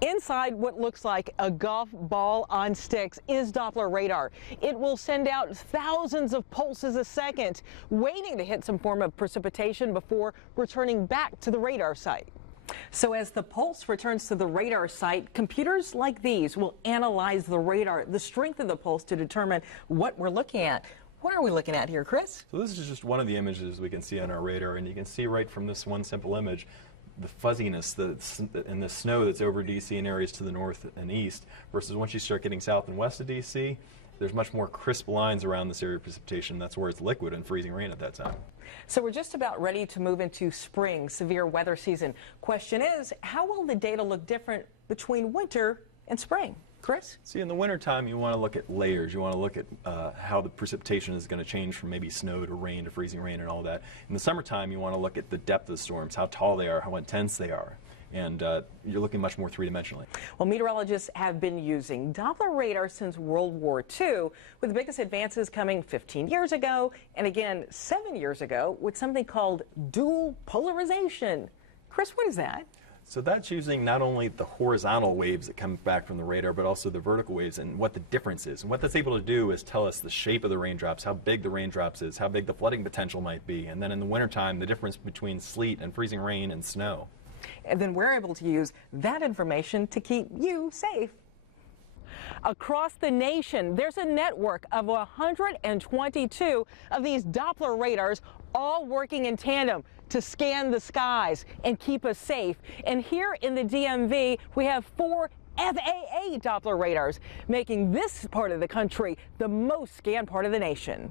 Inside what looks like a golf ball on sticks is Doppler radar. It will send out thousands of pulses a second, waiting to hit some form of precipitation before returning back to the radar site. So as the pulse returns to the radar site, computers like these will analyze the radar, the strength of the pulse, to determine what we're looking at. What are we looking at here, Chris? So this is just one of the images we can see on our radar, and you can see right from this one simple image the fuzziness and the snow that's over D.C. and areas to the north and east, versus once you start getting south and west of D.C., there's much more crisp lines around this area of precipitation. That's where it's liquid and freezing rain at that time. So we're just about ready to move into spring, severe weather season. Question is, how will the data look different between winter and spring? Chris? See, in the wintertime, you want to look at layers. You want to look at how the precipitation is going to change from maybe snow to rain to freezing rain and all that. In the summertime, you want to look at the depth of the storms, how tall they are, how intense they are. And you're looking much more three-dimensionally. Well, meteorologists have been using Doppler radar since World War II, with the biggest advances coming 15 years ago and again 7 years ago with something called dual polarization. Chris, what is that? So that's using not only the horizontal waves that come back from the radar, but also the vertical waves and what the difference is. And what that's able to do is tell us the shape of the raindrops, how big the raindrops is, how big the flooding potential might be, and then in the wintertime, the difference between sleet and freezing rain and snow. And then we're able to use that information to keep you safe. Across the nation, there's a network of 122 of these Doppler radars, all working in tandem to scan the skies and keep us safe. And here in the DMV, we have 4 FAA Doppler radars, making this part of the country the most scanned part of the nation.